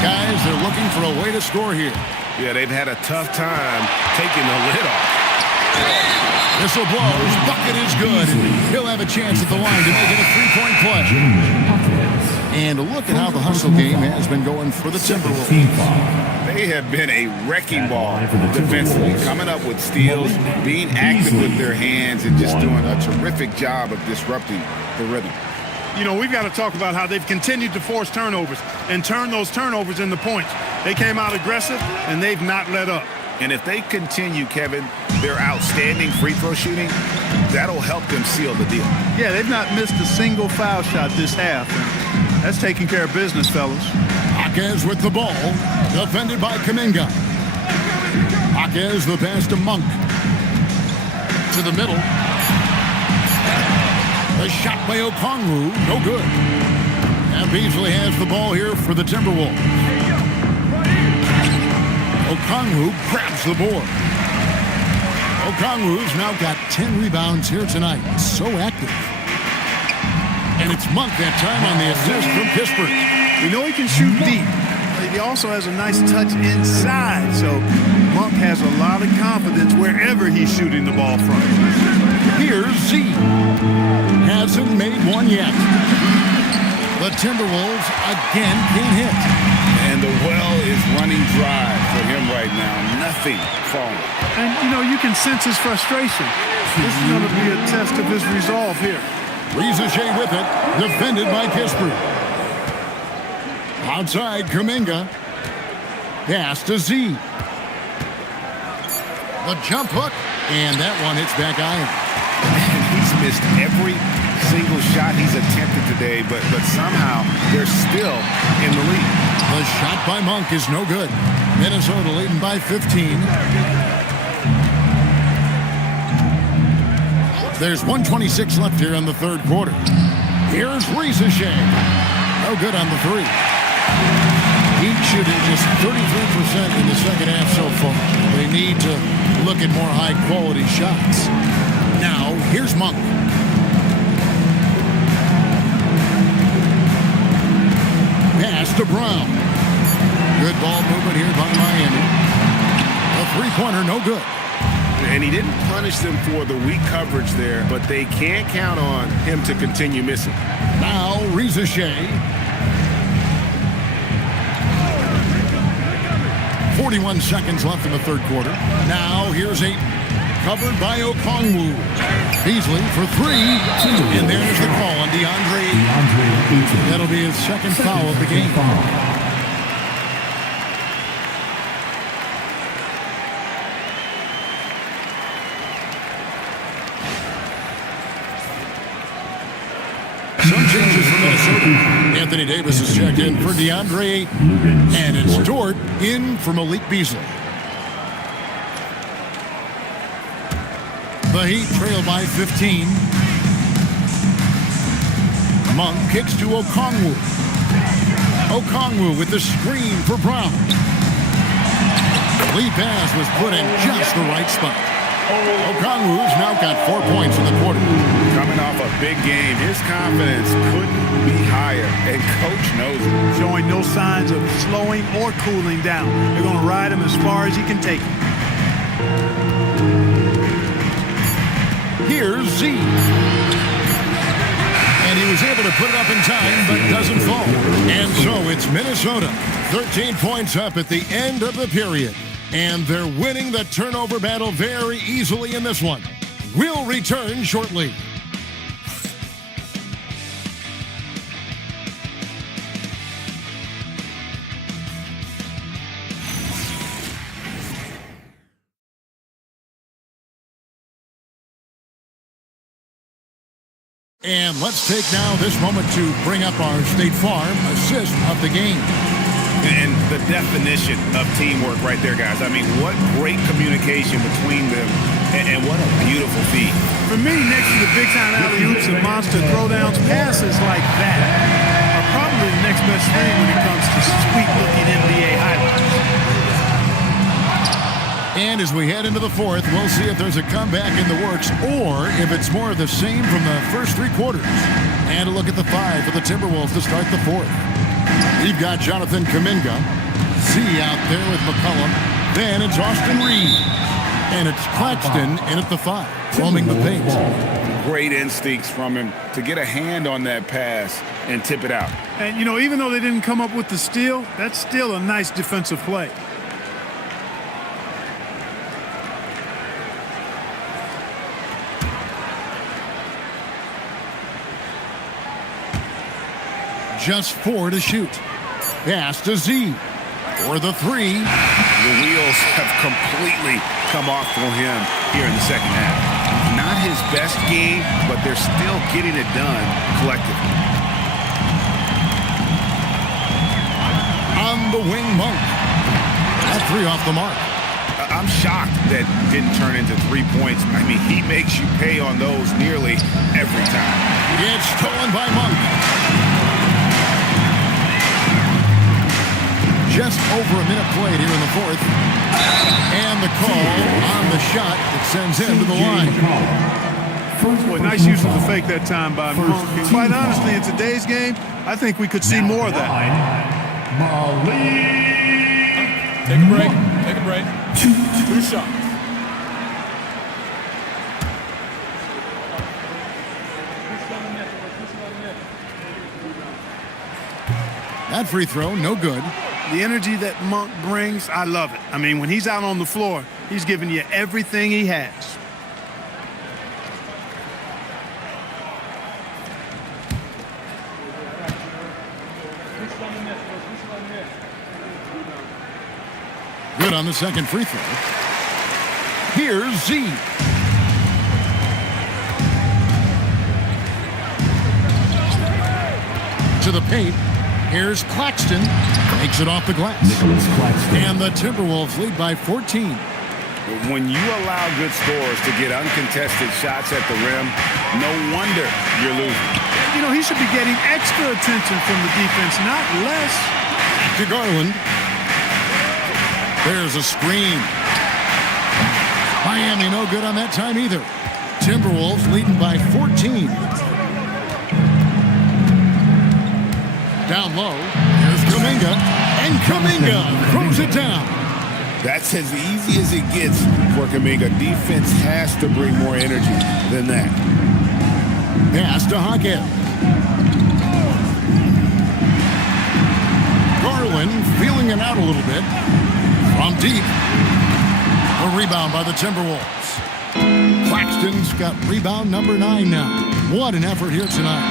Guys, they're looking for a way to score here. Yeah, they've had a tough time taking the lid off. Whistle blows. Bucket is good. He'll have a chance at the line to make it a 3-point play. And look at how the hustle game has been going for the Timberwolves. They have been a wrecking ball defensively, coming up with steals, being active with their hands, and just doing a terrific job of disrupting the rhythm. You know, we've got to talk about how they've continued to force turnovers and turn those turnovers into points. They came out aggressive, and they've not let up. And if they continue, Kevin, their outstanding free throw shooting, that'll help them seal the deal. Yeah, they've not missed a single foul shot this half. And that's taking care of business, fellas. Hawkes with the ball, defended by Kuminga. Hawkes the pass to Monk. To the middle. The shot by Okongwu, no good. And Beasley has the ball here for the Timberwolves. Okongwu grabs the board. Okongwu's now got 10 rebounds here tonight. So active. And it's Monk that time on the assist from Kispert. We know he can shoot deep, but he also has a nice touch inside. So Monk has a lot of confidence wherever he's shooting the ball from. Here's Z. Hasn't made one yet. The Timberwolves again can't hit. And the well is running dry for him right now. Nothing falling. And, you know, you can sense his frustration. This is going to be a test of his resolve here. Rizachet with it, defended by Kispert. Outside, Kuminga. Pass to Z. The jump hook, and that one hits back iron. He's missed every single shot he's attempted today, but somehow they're still in the lead. The shot by Monk is no good. Minnesota leading by 15. There's 1:26 left here in the third quarter. Here's Rizachet. No good on the 3. Heat shooting just 33% in the second half so far. They need to look at more high-quality shots. Now, here's Monk. Pass to Brown. Good ball movement here by Miami. A 3-pointer, no good. And he didn't punish them for the weak coverage there, but they can't count on him to continue missing. Now, Shea. 41 seconds left in the third quarter. Now, here's Ayton. Covered by Okongwu. Beasley for three. And there's the call on DeAndre Ayton. That'll be his second foul of the game. Some changes for Minnesota. Anthony Davis is checked in for DeAndre Ayton. And it's Dort in for Malik Beasley. The Heat trail by 15. Monk kicks to Okongwu. Okongwu with the screen for Brown. Lead pass was put in just the right spot. Okongwu's now got 4 points in the quarter. Coming off a big game, his confidence couldn't be higher, and Coach knows it. Showing no signs of slowing or cooling down. They're going to ride him as far as he can take him. Here's Z. And he was able to put it up in time, but doesn't fall. And so it's Minnesota, 13 points up at the end of the period. And they're winning the turnover battle very easily in this one. We'll return shortly. And let's take now this moment to bring up our State Farm assist of the game. And the definition of teamwork right there, guys. I mean, what great communication between them, and what a beautiful feat. For me, next to the big-time alley-oops and monster throwdowns, passes like that are probably the next best thing when it comes to sweet-looking NBA highlights. And as we head into the fourth, we'll see if there's a comeback in the works or if it's more of the same from the first three quarters. And a look at the five for the Timberwolves to start the fourth. We've got Jonathan Kuminga, Z out there with McCollum. Then it's Austin Reed. And it's Claxton in at the five, roaming the paint. Great instincts from him to get a hand on that pass and tip it out. And, you know, even though they didn't come up with the steal, that's still a nice defensive play. Just 4 to shoot. Pass to Z for the three. The wheels have completely come off for him here in the second half. Not his best game, but they're still getting it done collectively. On the wing, Monk. That three off the mark. I'm shocked that didn't turn into 3 points. I mean, he makes you pay on those nearly every time. It's stolen by Monk. Just over a minute played here in the fourth. And the call on the shot that sends him to the line. Boy, nice use of the fake that time by Monk. And quite honestly, in today's game, I think we could see more of that. Take a break. Take a break. Two shots. That free throw, no good. The energy that Monk brings, I love it. I mean, when he's out on the floor, he's giving you everything he has. Good on the second free throw. Here's Z. To the paint. Here's Claxton. Makes it off the glass. And the Timberwolves lead by 14. When you allow good scorers to get uncontested shots at the rim, no wonder you're losing. You know, he should be getting extra attention from the defense, not less. To Garland. There's a screen. Miami no good on that time either. Timberwolves leading by 14. Down low, there's Kuminga, and Kuminga throws it down. That's as easy as it gets for Kaminga. Defense has to bring more energy than that. Pass to Hawkins. Garland feeling it out a little bit. From deep. A rebound by the Timberwolves. Claxton's got rebound number 9 now. What an effort here tonight.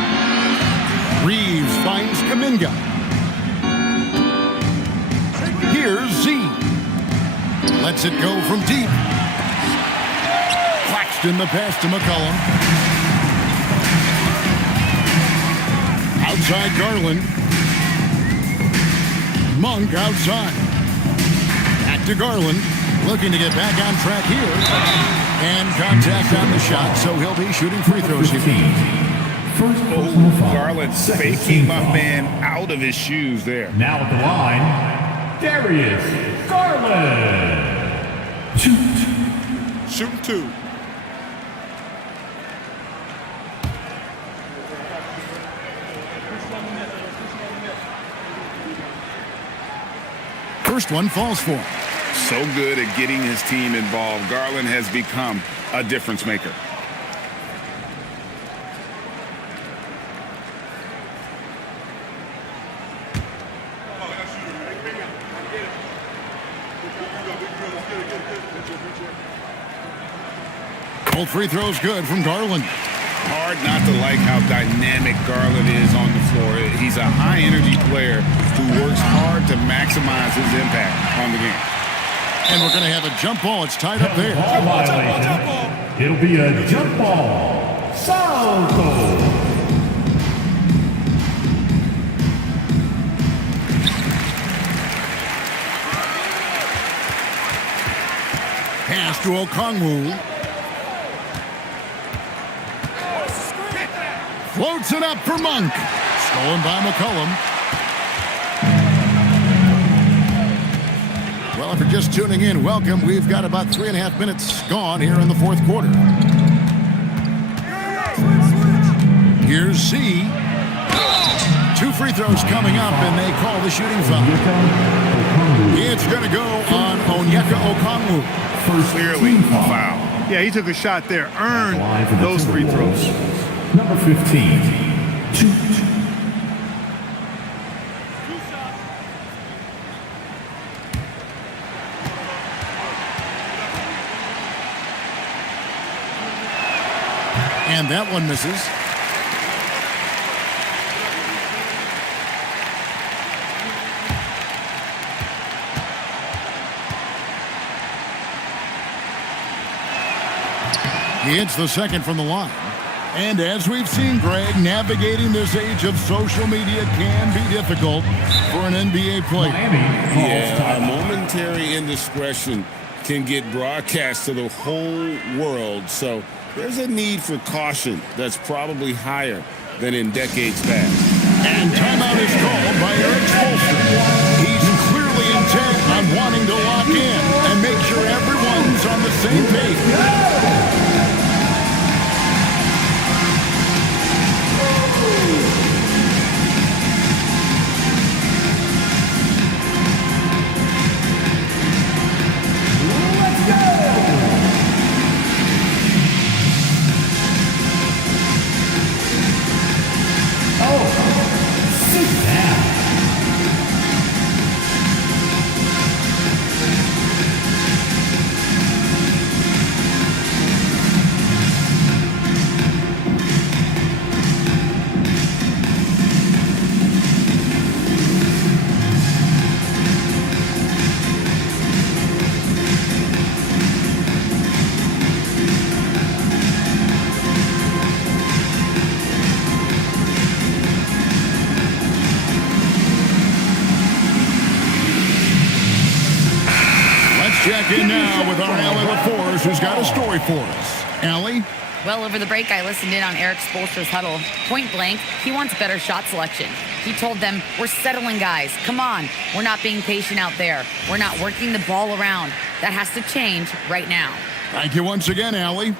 Reeves finds Kaminga. Here's Z. Lets it go from deep. Claxton the pass to McCollum. Outside Garland. Monk outside. Back to Garland. Looking to get back on track here. And contact on the shot, so he'll be shooting free throws here. Garland faking my man out of his shoes there. Now at the line, Darius Garland. Shooting 2. First one falls for him. So good at getting his team involved. Garland has become a difference maker. Both free throws good from Garland. Hard not to like how dynamic Garland is on the floor. He's a high-energy player who works hard to maximize his impact on the game. And we're going to have a jump ball. It's tied up there. Jump ball. It'll be a jump ball. Salto. Pass to Okongwu. Floats it up for Monk. Stolen by McCollum. Well, if you're just tuning in, welcome. We've got about 3.5 minutes gone here in the fourth quarter. Here's Z. 2 free throws coming up, and they call the shooting foul. It's going to go on Onyeka Okongwu. Clearly a foul. Yeah, he took a shot there. Earned those free throws. Number 15. 2. And that one misses. He hits the second from the line. And as we've seen, Greg, navigating this age of social media can be difficult for an NBA player. Yeah, a momentary indiscretion can get broadcast to the whole world. So there's a need for caution that's probably higher than in decades past. And timeout is called by Eric Spoelstra. He's clearly intent on wanting to lock in and make sure everyone's on the same page. Check in now with our Allie LaForce, who's got a story for us. Allie? Well, over the break, I listened in on Eric Spoelstra's huddle. Point blank, he wants better shot selection. He told them, we're settling, guys. Come on. We're not being patient out there. We're not working the ball around. That has to change right now. Thank you once again, Allie.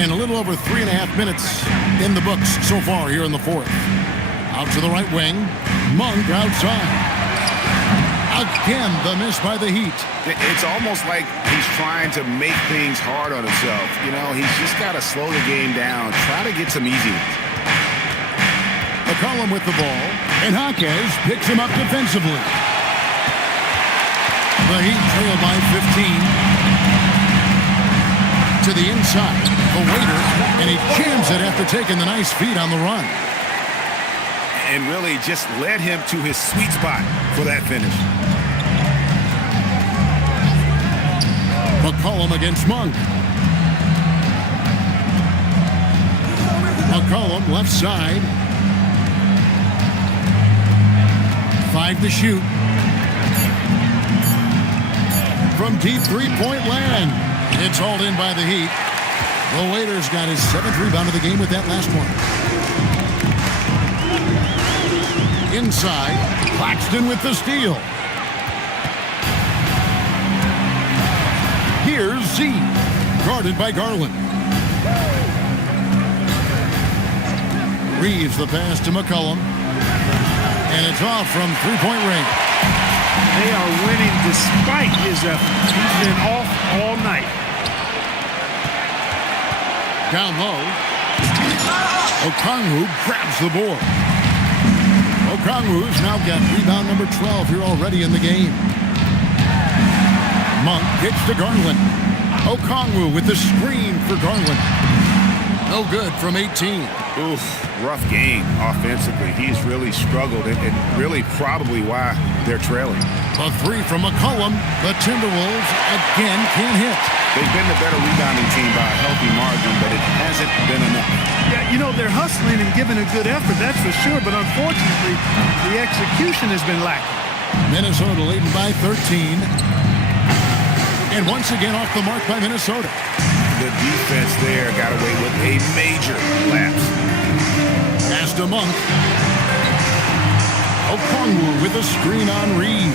And a little over 3.5 minutes in the books so far here in the fourth. Out to the right wing. Monk outside. Again, the miss by the Heat. It's almost like he's trying to make things hard on himself. You know, he's just got to slow the game down, try to get some easy ones. McCollum with the ball, and Jaquez picks him up defensively. The Heat trail by 15. To the inside, the waiter, and he jams it after taking the nice feed on the run. And really just led him to his sweet spot for that finish. McCollum against Monk. McCollum left side. 5 to shoot. From deep three-point land. It's hauled in by the Heat. The Waiter's got his 7th rebound of the game with that last one. Inside, Claxton with the steal. Here's Z, guarded by Garland. Reeves the pass to McCollum. And it's off from three-point range. They are winning despite his efforts. He's been off all night. Down low. Okongwu grabs the board. Okongwu's now got rebound number 12 here already in the game. Monk gets to Garland. Okongwu with the screen for Garland. No good from 18. Oof, rough game offensively. He's really struggled and really probably why they're trailing. A 3 from McCollum. The Timberwolves again can't hit. They've been the better rebounding team by a healthy margin, but it hasn't been enough. Yeah, you know, they're hustling and giving a good effort, that's for sure, but unfortunately, the execution has been lacking. Minnesota leading by 13. And once again off the mark by Minnesota. The defense there got away with a major lapse. Pass to Monk. Okongwu with a screen on Reed.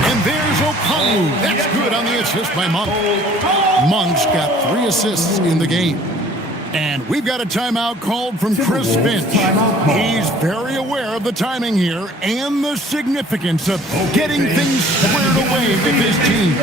And there's Okongwu. That's good on the assist by Monk. Monk's got 3 assists in the game. And we've got a timeout called from Chris Finch. He's very aware of the timing here and the significance of getting things squared away with his team.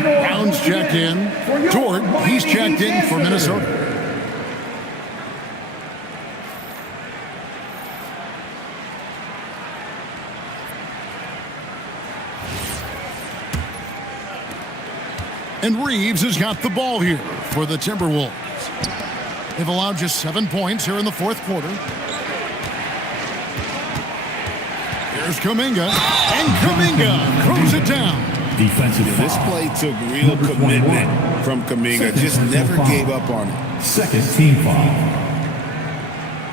Brown's checked in. Dort, he's checked in for Minnesota. And Reeves has got the ball here for the Timberwolves. They've allowed just 7 points here in the fourth quarter. Here's Kuminga, and Kuminga throws it down. Defensive foul. This play took real commitment from Kuminga. Just never gave up on it. Second team foul.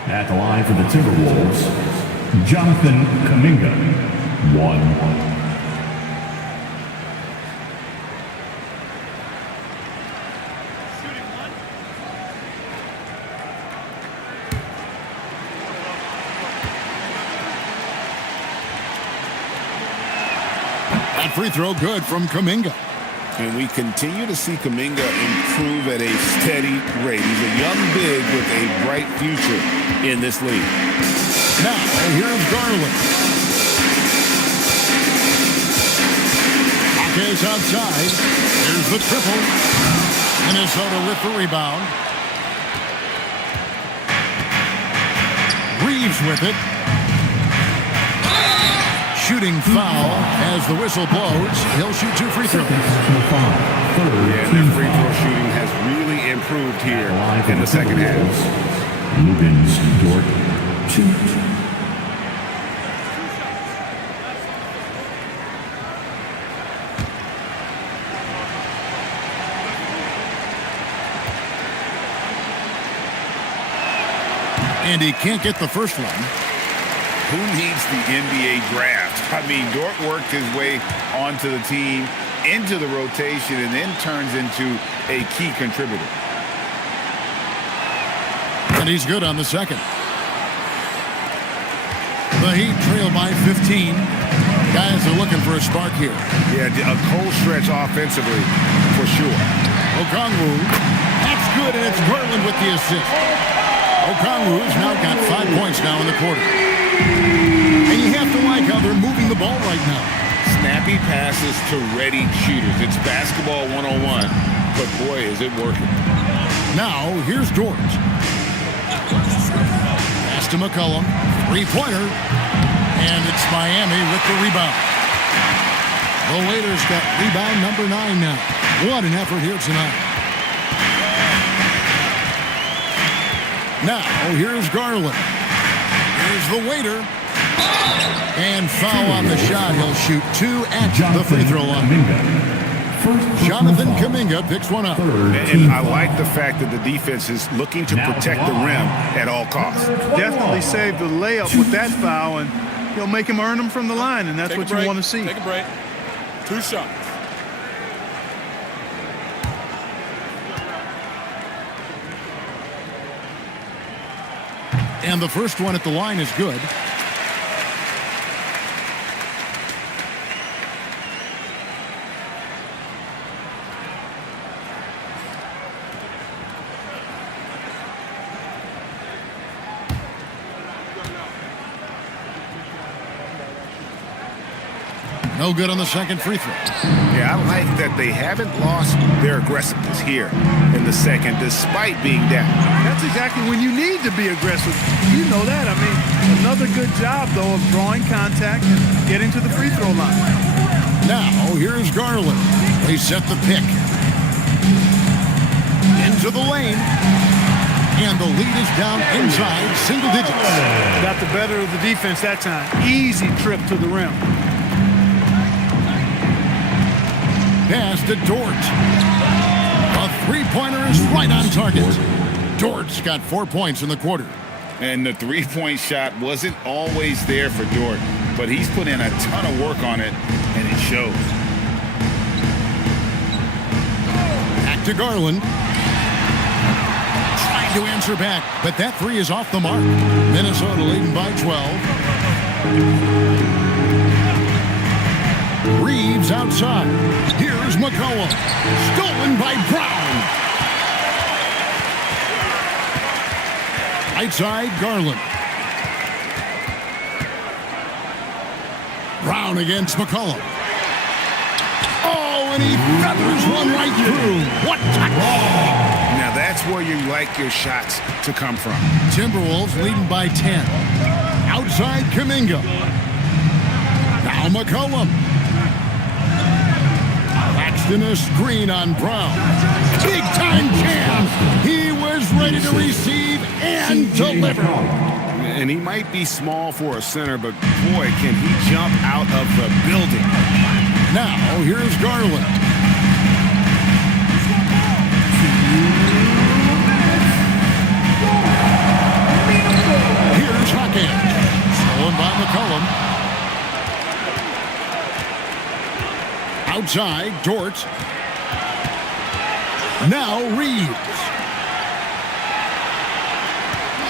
At the line for the Timberwolves, Jonathan Kuminga. 1. That free throw good from Kuminga. And we continue to see Kuminga improve at a steady rate. He's a young big with a bright future in this league. Now, here's Garland. Jaquez outside. Here's the triple. Minnesota with the rebound. Reeves with it. Shooting foul as the whistle blows. He'll shoot 2 free throws. Yeah, their free throw shooting has really improved here in the second half. Lubin's Dort 2. And he can't get the first one. Who needs the NBA draft? I mean, Dort worked his way onto the team, into the rotation, and then turns into a key contributor. And he's good on the second. The Heat trail by 15. Guys are looking for a spark here. Yeah, a cold stretch offensively, for sure. Okongwu. That's good, and it's Garland with the assist. Okongwu's now got 5 points now in the quarter. And you have to like how they're moving the ball right now. Snappy passes to ready shooters. It's basketball 101, but boy, is it working. Now, here's Dort. Pass to McCollum. Three-pointer. And it's Miami with the rebound. The Waiters got rebound number 9 now. What an effort here tonight. Now, here's Garland. Here's the Waiter. And foul on the shot. He'll shoot 2 at the free throw line. Jonathan Kuminga picks one up. And I like the fact that the defense is looking to protect the rim at all costs. Definitely saved the layup with that foul, and he'll make him earn them from the line, and that's what you want to see. Take a break. 2 shots. And the first one at the line is good. No good on the second free throw. Yeah, I like that they haven't lost their aggressiveness here in the second, despite being down. That's exactly when you need to be aggressive. You know that. I mean, another good job, though, of drawing contact and getting to the free throw line. Now, here's Garland. They set the pick. Into the lane. And the lead is down inside single digits. Got the better of the defense that time. Easy trip to the rim. Pass to Dort. A three-pointer is right on target. Dort's got 4 points in the quarter. And the three-point shot wasn't always there for Dort, but he's put in a ton of work on it, and it shows. Back to Garland. Trying to answer back, but that three is off the mark. Minnesota leading by 12. Reeves outside. Here's McCollum. Stolen by Brown. Outside, Garland. Brown against McCollum. Oh, and he feathers one right through. What touch! Now that's where you like your shots to come from. Timberwolves leading by 10. Outside, Kuminga. Now McCollum. In a screen on Brown. Big time jam. He was ready to receive and deliver. And he might be small for a center, but boy, can he jump out of the building. Now, here's Garland. Here's Hawkins. Stolen by McCollum. Outside, Dort. Now Reeves.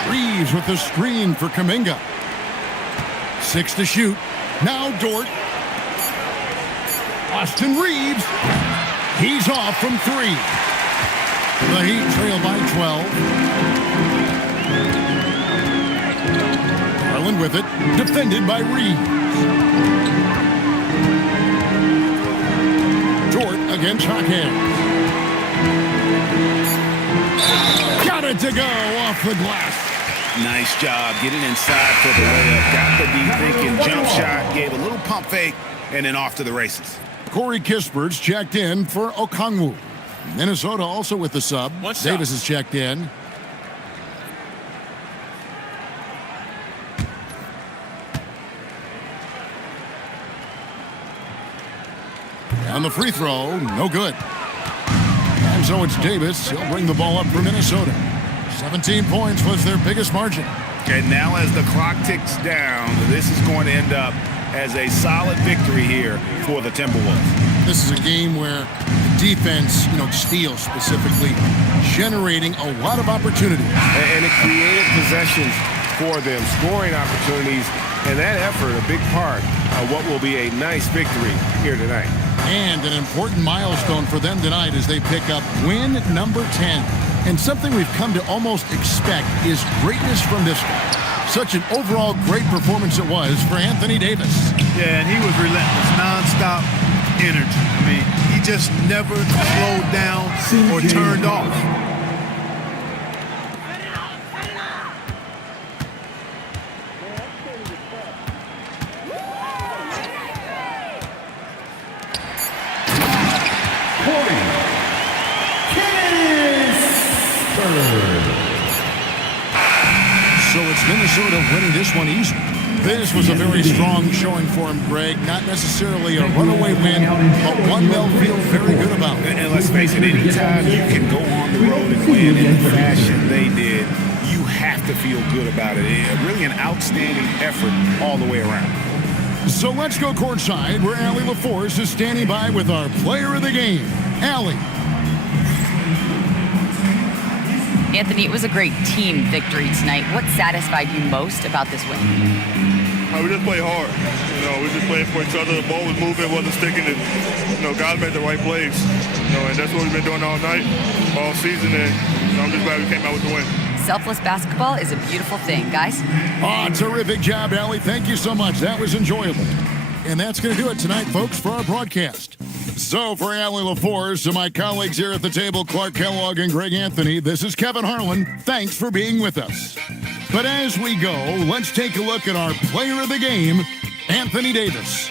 Reeves with the screen for Kuminga. 6 to shoot. Now Dort. Austin Reeves. He's off from 3. The Heat trail by 12. Garland with it. Defended by Reeves. Dort against Hawkins. Got it to go off the glass. Nice job getting inside for the layup. Got the deep thinking jump shot, gave a little pump fake, and then off to the races. Corey Kispert's checked in for Okongwu. Minnesota also with the sub. Davis is checked in. On the free throw, no good. And so it's Davis. He'll bring the ball up for Minnesota. 17 points was their biggest margin. And now as the clock ticks down, this is going to end up as a solid victory here for the Timberwolves. This is a game where the defense, steals specifically, generating a lot of opportunities. And it created possessions for them, scoring opportunities, and that effort a big part of what will be a nice victory here tonight. And an important milestone for them tonight as they pick up win number 10. And something we've come to almost expect is greatness from this guy. Such an overall great performance it was for Anthony Davis. Yeah, and he was relentless, nonstop energy. I mean, he just never slowed down or turned off. So it's Minnesota winning this one easy. This was a very strong showing for him, Greg. Not necessarily a runaway win, but one they'll feel very good about. And let's face it, anytime you can go on the road and win in the fashion they did, you have to feel good about it. Really an outstanding effort all the way around. So let's go courtside where Allie LaForce is standing by with our player of the game. Allie. Anthony, it was a great team victory tonight. What satisfied you most about this win? We just played hard. We just played for each other. The ball was moving, wasn't sticking, and guys made the right plays. And that's what we've been doing all night, all season, and I'm just glad we came out with the win. Selfless basketball is a beautiful thing, guys. Terrific job, Allie. Thank you so much. That was enjoyable. And that's going to do it tonight, folks, for our broadcast. So for Allie LaForce and my colleagues here at the table, Clark Kellogg and Greg Anthony, this is Kevin Harlan. Thanks for being with us. But as we go, let's take a look at our player of the game, Anthony Davis.